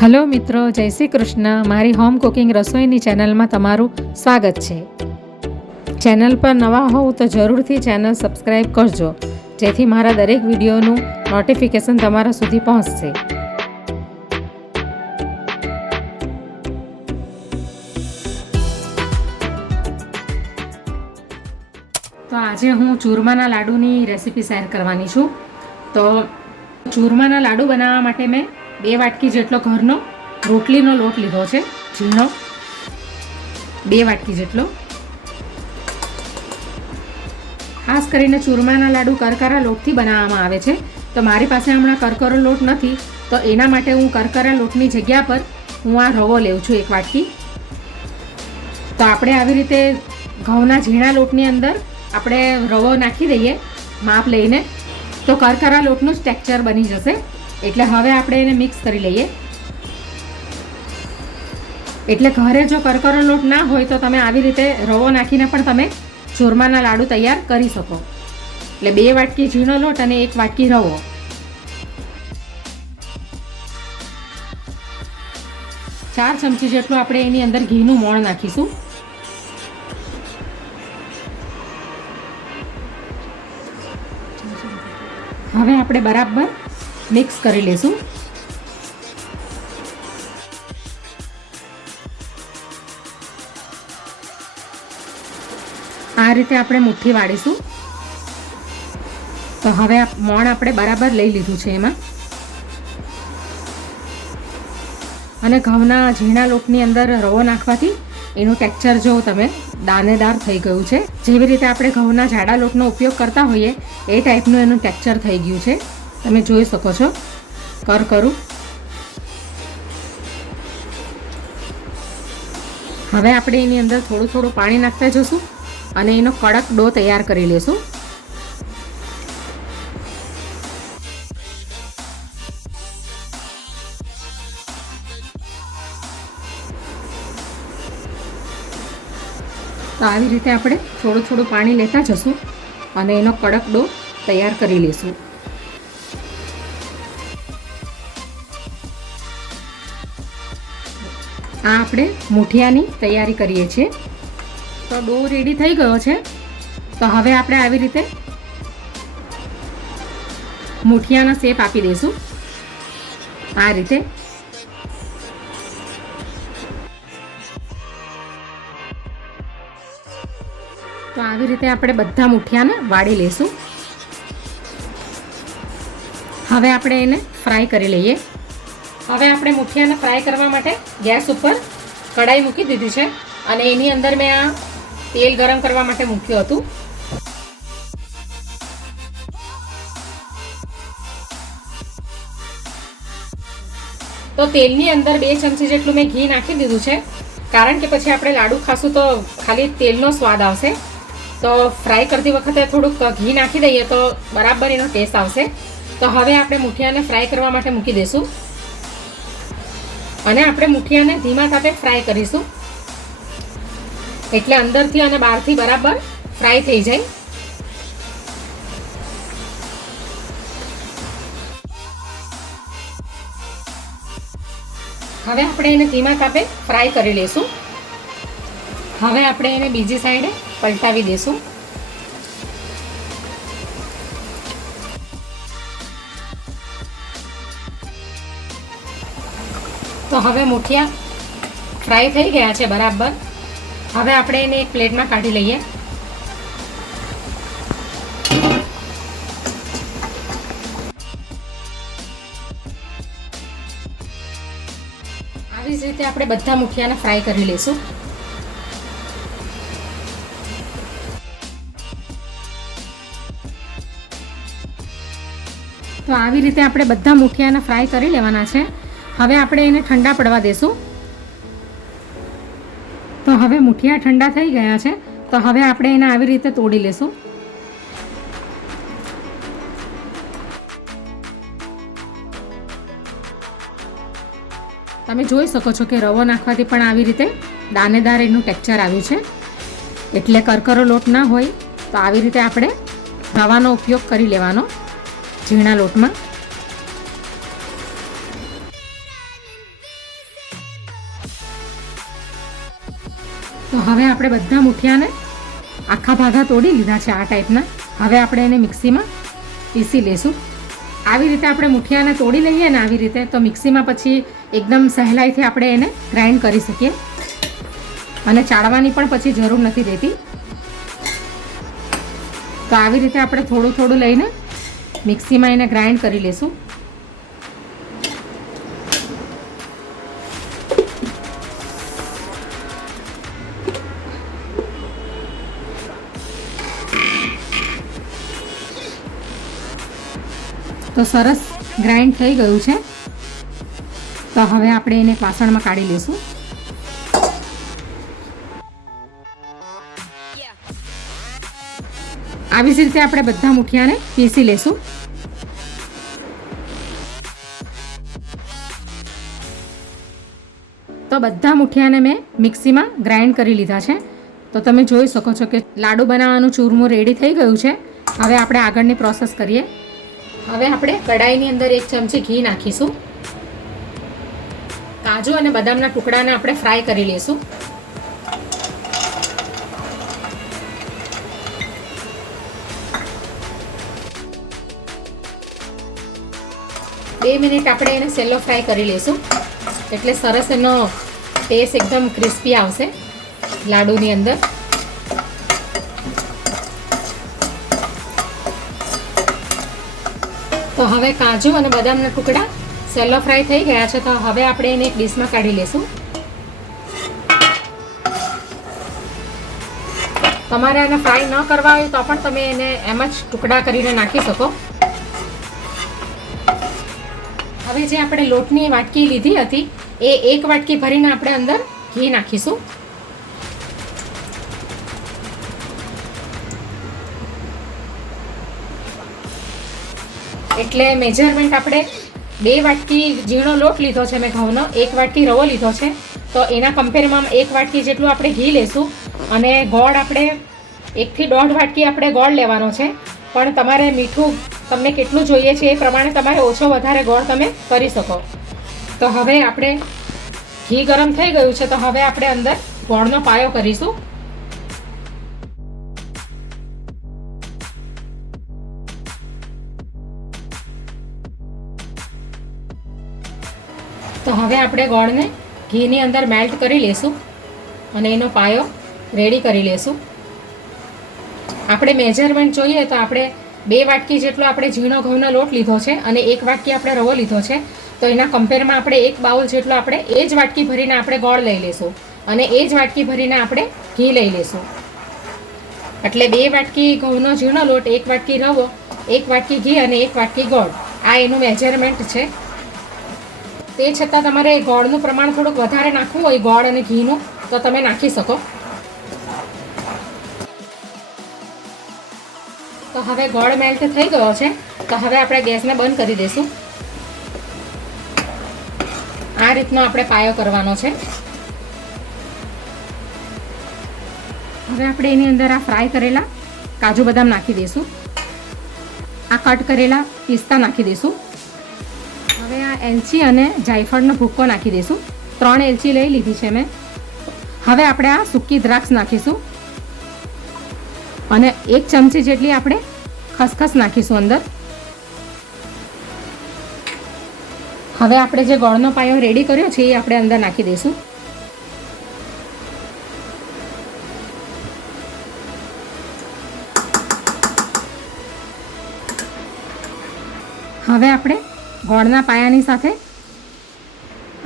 Hello મિત્રો, જય શ્રી કૃષ્ણ. મારી હોમ કુકિંગ રસોઈની ચેનલમાં તમારું સ્વાગત છે. ચેનલ પર નવા હોવ તો જરૂરથી ચેનલ સબસ્ક્રાઈબ કરજો, જેથી મારા દરેક વિડીયોનું નોટિફિકેશન તમારા સુધી પહોંચશે. તો આજે હું ચૂરમાના લાડુની રેસીપી શેર કરવાની છું. તો ચૂરમાના લાડુ બનાવવા માટે મેં 2 વાટકી જેટલો ઘરનો રોટલીનો લોટ લીધો છે, ઝીણો 2 વાટકી જેટલો. ખાસ કરીને ચૂરમાના લાડુ કરકરા લોટથી બનાવવામાં આવે છે. તો મારી પાસે હમણાં કરકરો લોટ નથી, તો એના માટે હું કરકરા લોટની જગ્યા પર હું આ રવો લેઉં છું 1 વાટકી. તો આપણે આવી રીતે ઘઉંના ઝીણા લોટની અંદર આપણે રવો નાખી દઈએ માપ લઈને, તો કરકરા લોટનું જ ટેક્સચર બની જશે. એટલે હવે આપણે એને મિક્સ કરી લઈએ. એટલે ઘરે જો કરકરો લોટ ના હોય તો તમે આવી રીતે રવો નાખીને પણ તમે ચૂરમાના લાડુ તૈયાર કરી શકો. એટલે 2 વાટકી ઝીણો લોટ અને 1 વાટકી રવો. ચાર ચમચી જેટલું આપણે એની અંદર ઘીનું મોણ નાખીશું. હવે આપણે બરાબર મિક્સ કરી લેશું. આ રીતે આપણે મુઠ્ઠી વાળીશું. તો હવે મોણ આપણે બરાબર લઈ લીધું છે એમાં, અને ઘઉંના ઝીણા લોટની અંદર રવો નાખવાથી એનું ટેક્સચર જો તમે દાણેદાર થઈ ગયું છે. જેવી રીતે આપણે ઘઉંના જાડા લોટનો ઉપયોગ કરતા હોઈએ એ ટાઈપનું એનું ટેક્સચર થઈ ગયું છે. તમે જોઈ શકો છો કરકરું. હવે આપણે એની અંદર થોડું થોડું પાણી નાખતા જઈશું અને એનો કડક ડો તૈયાર કરી લેશું. તો આવી રીતે આપણે થોડું થોડું પાણી લેતા જશું અને એનો કડક ડો તૈયાર કરી લેશું. આ આપણે મુઠિયાની તૈયારી કરીએ છીએ. તો ડો રેડી થઈ ગયો છે. તો હવે આપણે આવી રીતે મુઠિયાનો શેપ આપી દઈશું. આ રીતે તો આવી રીતે આપણે બધા મુઠિયાને વાળી લઈશું. હવે આપણે એને ફ્રાય કરી લઈએ. હવે આપણે મુઠિયાને ફ્રાય કરવા માટે ગેસ ઉપર કઢાઈ મૂકી દીધી છે અને એની અંદર મેં આ તેલ ગરમ કરવા માટે મૂક્યું હતું. તો તેલની અંદર 2 ચમચી જેટલું મેં ઘી નાખી દીધું છે, કારણ કે પછી આપણે લાડુ ખાશું તો ખાલી તેલનો સ્વાદ આવશે. તો ફ્રાય કરતી વખતે થોડુંક ઘી નાખી દઈએ તો બરાબર એનો ટેસ્ટ આવશે. તો હવે આપણે મુઠિયાને ફ્રાય કરવા માટે મૂકી દઈશું અને આપણે મુઠિયાને ધીમા તાપે ફ્રાય કરીશું, એટલે અંદરથી અને બહારથી બરાબર ફ્રાય થઈ જાય. હવે આપણે એને ધીમા તાપે ફ્રાય કરી લઈશું. હવે આપણે એને બીજી સાઈડે પલટાવી દઈશું. તો હવે મુઠિયા ફ્રાય થઈ ગયા છે બરાબર. હવે આપણે એને એક પ્લેટમાં કાઢી લઈએ. આવી જ રીતે આપણે બધા મુઠિયાને ફ્રાય કરી લઈશું. તો આવી રીતે આપણે બધા મુઠિયાને ફ્રાય કરી લેવાના છે. હવે આપણે એને ઠંડા પડવા દેશું. તો હવે મુઠિયા ઠંડા થઈ ગયા છે. તો હવે આપણે એને આવી રીતે તોડી લેશું. તમે જોઈ શકો છો કે રવો નાખવાથી પણ આવી રીતે દાણેદાર એનું ટેક્સચર આવ્યું છે. એટલે કરકરો લોટ ના હોય તો આવી રીતે આપણે રવાનો ઉપયોગ કરી લેવાનો ઝીણા લોટમાં. તો હવે આપણે બધા મુઠિયાને આખા ભાગા તોડી લીધા છે આ ટાઈપના. હવે આપણે એને મિક્સીમાં પીસી લેશું. આવી રીતે આપણે મુઠિયાને તોડી લઈએ ને આવી રીતે, તો મિક્સીમાં પછી એકદમ સહેલાઈથી આપણે એને ગ્રાઇન્ડ કરી શકીએ અને ચાળવાની પણ પછી જરૂર નથી રહેતી. તો આવી રીતે આપણે થોડું થોડું લઈને મિક્સીમાં એને ગ્રાઇન્ડ કરી લેશું. તો સરસ ગ્રાઇન્ડ થઈ ગયું છે. તો હવે આપણે એને વાસણમાં કાઢી લઈશું. આવી જ રીતે આપણે બધા મુઠિયાને પીસી લેશું. તો બધા મુઠિયાને મેં મિક્સીમાં ગ્રાઇન્ડ કરી લીધા છે. તો તમે જોઈ શકો છો કે લાડુ બનાવવાનું ચૂરમું રેડી થઈ ગયું છે. હવે આપણે આગળની પ્રોસેસ કરીએ. હવે આપણે કઢાઈની અંદર 1 ચમચી ઘી નાખીશું. કાજુ અને બદામના ટુકડાને આપણે ફ્રાય કરી લઈશું. બે મિનિટ આપણે એને સેલો ફ્રાય કરી લઈશું, એટલે સરસ એનો ટેસ્ટ એકદમ ક્રિસ્પી આવશે લાડુની અંદર. તો હવે કાજુ અને બદામના ટુકડા સેલો ફ્રાય થઈ ગયા છે. તો હવે આપણે એને એક ડીશમાં કાઢી લેશું. તમારે એને ફ્રાય ન કરવા હોય તો પણ તમે એને એમ જ ટુકડા કરીને નાખી શકો. હવે જે આપણે લોટની વાટકી લીધી હતી એ 1 વાટકી ભરીને આપણે અંદર ઘી નાખીશું. એટલે મેજરમેન્ટ આપણે 2 વાટકી ઝીણો લોટ લીધો છે મેં ઘઉંનો, 1 વાટકી રવો લીધો છે. તો એના કમ્પેરમાં 1 વાટકી જેટલું આપણે ઘી લેશું. અને ગોળ આપણે 1 થી 1.5 વાટકી આપણે ગોળ લેવાનો છે. પણ તમારે મીઠું તમને કેટલું જોઈએ છે એ પ્રમાણે તમારે ઓછો વધારે ગોળ તમે કરી શકો. તો હવે આપણે ઘી ગરમ થઈ ગયું છે. તો હવે આપણે અંદર ગોળનો પાયો કરીશું. તો હવે આપણે ગોળને ઘીની અંદર મેલ્ટ કરી લેશું અને એનો પાયો રેડી કરી લેશું. આપણે મેજરમેન્ટ જોઈએ તો આપણે 2 વાટકી જેટલો આપણે ઝીણો ઘઉંનો લોટ લીધો છે અને 1 વાટકી આપણે રવો લીધો છે. તો એના કમ્પેરમાં આપણે 1 બાઉલ જેટલો આપણે એ જ વાટકી ભરીને આપણે ગોળ લઈ લઈશું અને એ જ વાટકી ભરીને આપણે ઘી લઈ લઈશું. એટલે 2 વાટકી ઘઉંનો ઝીણો લોટ, 1 વાટકી રવો, 1 વાટકી ઘી અને 1 વાટકી ગોળ, આ એનું મેજરમેન્ટ છે. તે છતાં તમારે ગોળનું પ્રમાણ થોડુંક વધારે નાખવું હોય ગોળ અને ઘીનું તો તમે નાખી શકો. તો હવે ગોળ મેલ્ટ થઈ ગયો છે. તો હવે આપણે ગેસને બંધ કરી દઈશું. આ રીતનો આપણે પાયો કરવાનો છે. હવે આપણે એની અંદર આ ફ્રાય કરેલા કાજુ બદામ નાખી દઈશું. આ કટ કરેલા પિસ્તા નાખી દઈશું. હવે આ એલચી અને જાયફળનો ભૂક્કો નાખી દઈશું. 3 એલચી લઈ લીધી છે મેં. હવે આપણે આ સૂકી દ્રાક્ષ નાખીશું અને 1 ચમચી જેટલી આપણે ખસખસ નાખીશું અંદર. હવે આપણે જે ગોળનો પાયો રેડી કર્યો છે એ આપણે અંદર નાખી દઈશું. હવે આપણે ગોળના પાયાની સાથે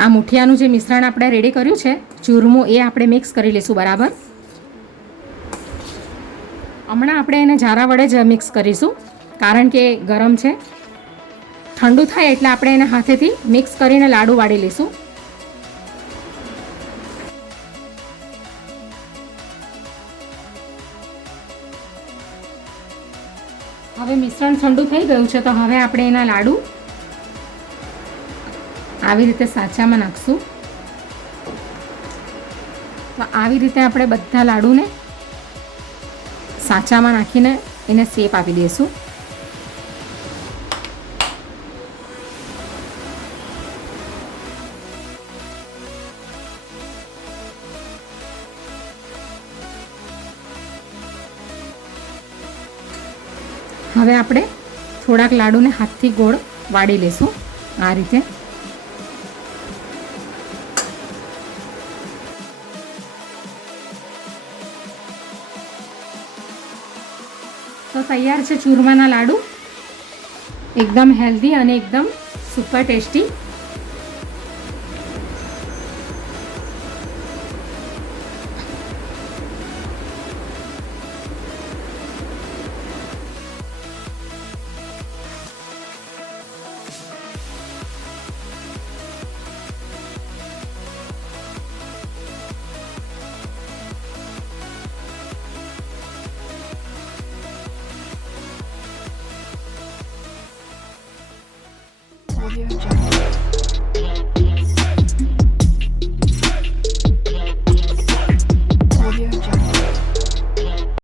આ મુઠિયાનું જે મિશ્રણ આપણે રેડી કર્યું છે ચૂરમું, એ આપણે મિક્સ કરી લઈશું બરાબર. હમણાં આપણે એને જારા વડે જ મિક્સ કરીશું કારણ કે ગરમ છે. ઠંડુ થાય એટલે આપણે એને હાથેથી મિક્સ કરીને લાડુ વાળી લઈશું. હવે મિશ્રણ ઠંડુ થઈ ગયું છે. તો હવે આપણે એના લાડુ આવી રીતે સાચામાં નાખશું. તો આવી રીતે આપણે બધા લાડુને સાચામાં નાખીને એને શેપ આપી દઈશું. હવે આપણે થોડાક લાડુને હાથથી ગોળ વાળી લેશું આ રીતે. તો તૈયાર છે ચૂરમાના લાડુ, એકદમ હેલ્ધી અને એકદમ સુપર ટેસ્ટી.